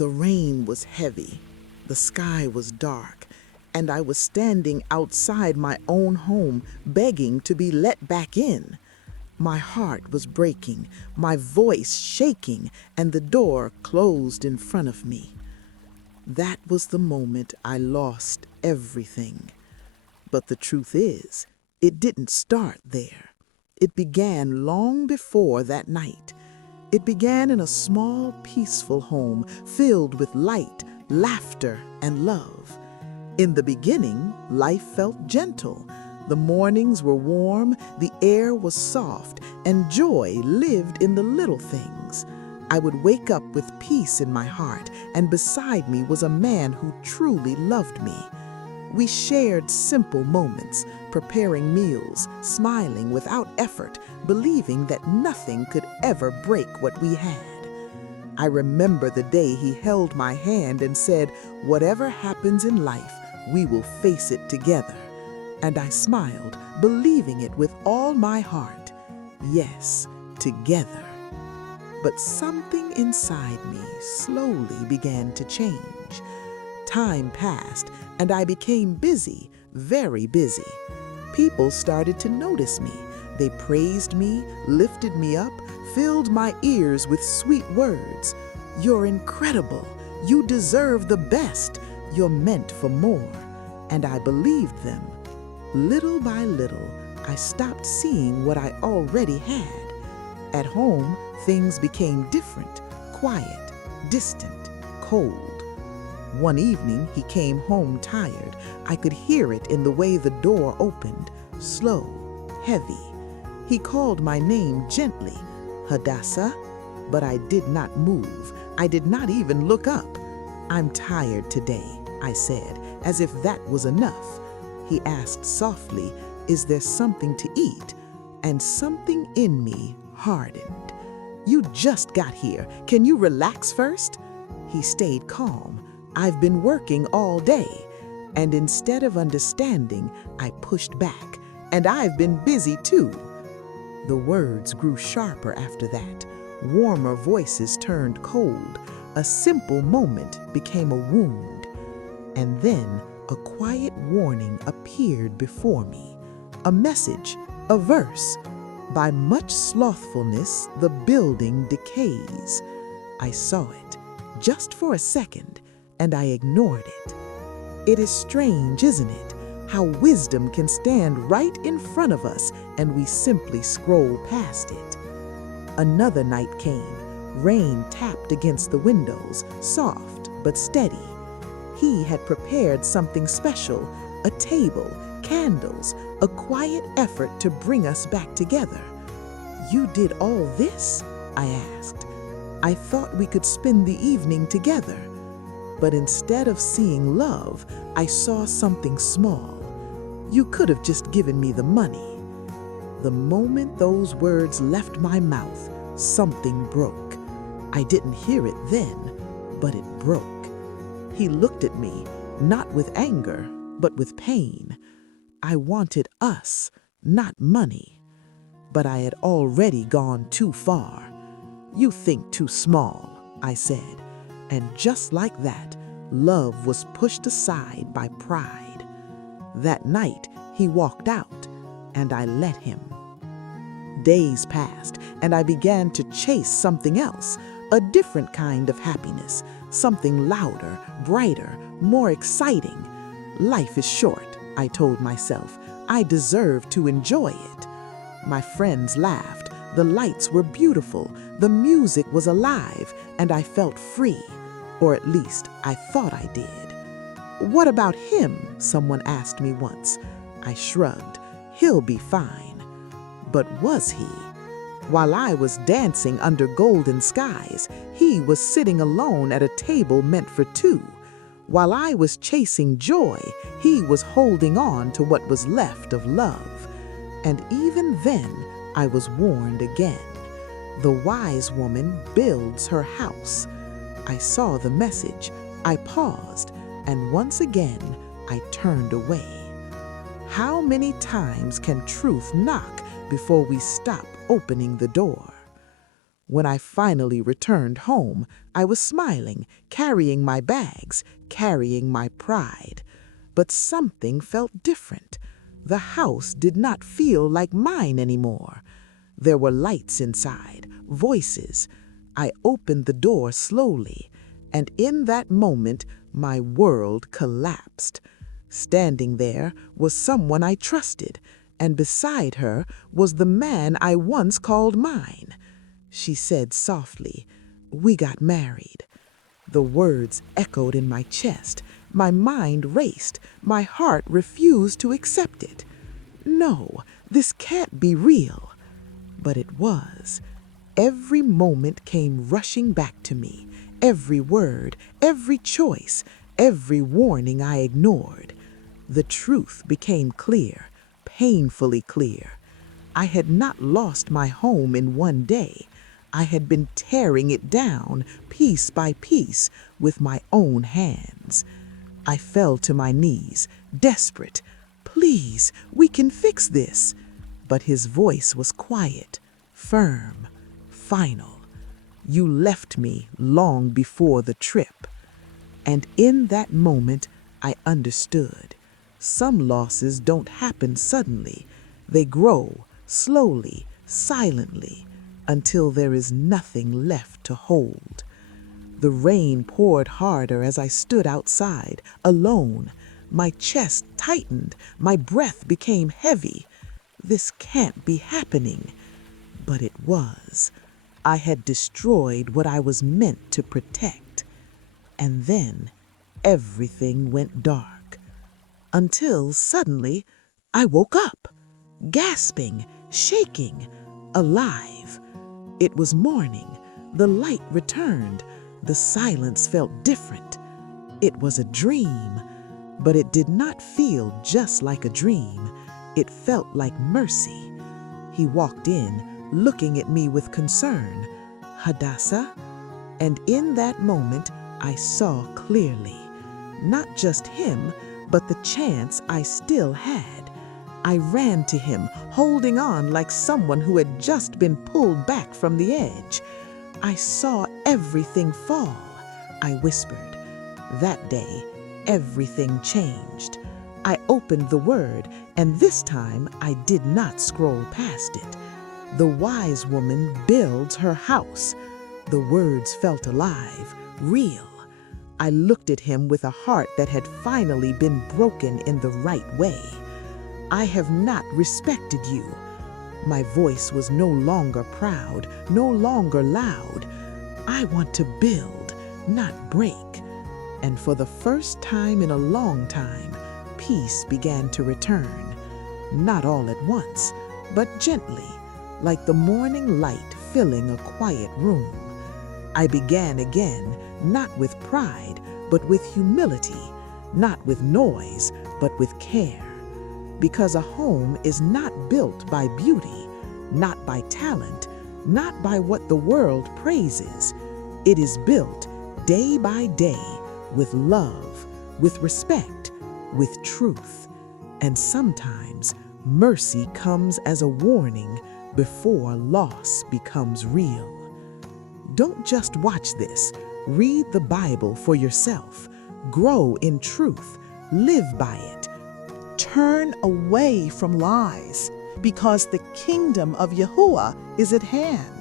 The rain was heavy, the sky was dark, and I was standing outside my own home begging to be let back in. My heart was breaking, my voice shaking, and the door closed in front of me. That was the moment I lost everything. But the truth is, it didn't start there. It began long before that night. It began in a small, peaceful home filled with light, laughter, and love. In the beginning, life felt gentle. The mornings were warm, the air was soft, and joy lived in the little things. I would wake up with peace in my heart, and beside me was a man who truly loved me. We shared simple moments, preparing meals, smiling without effort, believing that nothing could ever break what we had. I remember the day he held my hand and said, "Whatever happens in life, we will face it together." And I smiled, believing it with all my heart. Yes, together. But something inside me slowly began to change. Time passed, and I became busy, very busy. People started to notice me. They praised me, lifted me up, filled my ears with sweet words. "You're incredible. You deserve the best. You're meant for more." And I believed them. Little by little, I stopped seeing what I already had. At home, things became different, quiet, distant, cold. One evening, he came home tired. I could hear it in the way the door opened, slow, heavy. He called my name gently, "Hadassah," but I did not move. I did not even look up. "I'm tired today," I said, as if that was enough. He asked softly, "Is there something to eat?" And something in me hardened. "You just got here. Can you relax first?" He stayed calm. "I've been working all day." And instead of understanding, I pushed back. "And I've been busy too." The words grew sharper after that. Warmer voices turned cold. A simple moment became a wound. And then a quiet warning appeared before me. A message, a verse. "By much slothfulness, the building decays." I saw it, just for a second, and I ignored it. It is strange, isn't it, how wisdom can stand right in front of us and we simply scroll past it. Another night came. Rain tapped against the windows, soft but steady. He had prepared something special, a table, candles, a quiet effort to bring us back together. "You did all this?" I asked. "I thought we could spend the evening together." But instead of seeing love, I saw something small. "You could have just given me the money." The moment those words left my mouth, something broke. I didn't hear it then, but it broke. He looked at me, not with anger, but with pain. I wanted us, not money. But I had already gone too far. "You think too small," I said. And just like that, love was pushed aside by pride. That night, he walked out, and I let him. Days passed, and I began to chase something else, a different kind of happiness, something louder, brighter, more exciting. Life is short, I told myself. I deserve to enjoy it. My friends laughed. The lights were beautiful. The music was alive, and I felt free. Or at least, I thought I did. "What about him?" someone asked me once. I shrugged. "He'll be fine." But was he? While I was dancing under golden skies, he was sitting alone at a table meant for two. While I was chasing joy, he was holding on to what was left of love. And even then, I was warned again. The wise woman builds her house. I saw the message. I paused, and once again, I turned away. How many times can truth knock before we stop opening the door? When I finally returned home, I was smiling, carrying my bags, carrying my pride. But something felt different. The house did not feel like mine anymore. There were lights inside, voices. I opened the door slowly, and in that moment, my world collapsed. Standing there was someone I trusted, and beside her was the man I once called mine. She said softly, "We got married." The words echoed in my chest. My mind raced. My heart refused to accept it. No, this can't be real. But it was. Every moment came rushing back to me. Every word, every choice, every warning I ignored. The truth became clear, painfully clear. I had not lost my home in one day. I had been tearing it down, piece by piece, with my own hands. I fell to my knees, desperate. "Please, we can fix this." But his voice was quiet, firm, final. "You left me long before the trip." And in that moment, I understood. Some losses don't happen suddenly. They grow, slowly, silently, until there is nothing left to hold. The rain poured harder as I stood outside, alone. My chest tightened, my breath became heavy. This can't be happening. But it was. I had destroyed what I was meant to protect. And then everything went dark. Until suddenly I woke up, gasping, shaking, alive. It was morning. The light returned. The silence felt different. It was a dream, but it did not feel just like a dream. It felt like mercy. He walked in, looking at me with concern. "Hadassah?" And in that moment, I saw clearly. Not just him, but the chance I still had. I ran to him, holding on like someone who had just been pulled back from the edge. "I saw everything fall," I whispered. That day, everything changed. I opened the word, and this time I did not scroll past it. "The wise woman builds her house." The words felt alive, real. I looked at him with a heart that had finally been broken in the right way. "I have not respected you." My voice was no longer proud, no longer loud. "I want to build, not break." And for the first time in a long time, peace began to return. Not all at once, but gently, like the morning light filling a quiet room. I began again, not with pride, but with humility, not with noise, but with care. Because a home is not built by beauty, not by talent, not by what the world praises. It is built day by day with love, with respect, with truth. And sometimes mercy comes as a warning before loss becomes real. Don't just watch this. Read the Bible for yourself. Grow in truth. Live by it. Turn away from lies, because the kingdom of Yahuwah is at hand.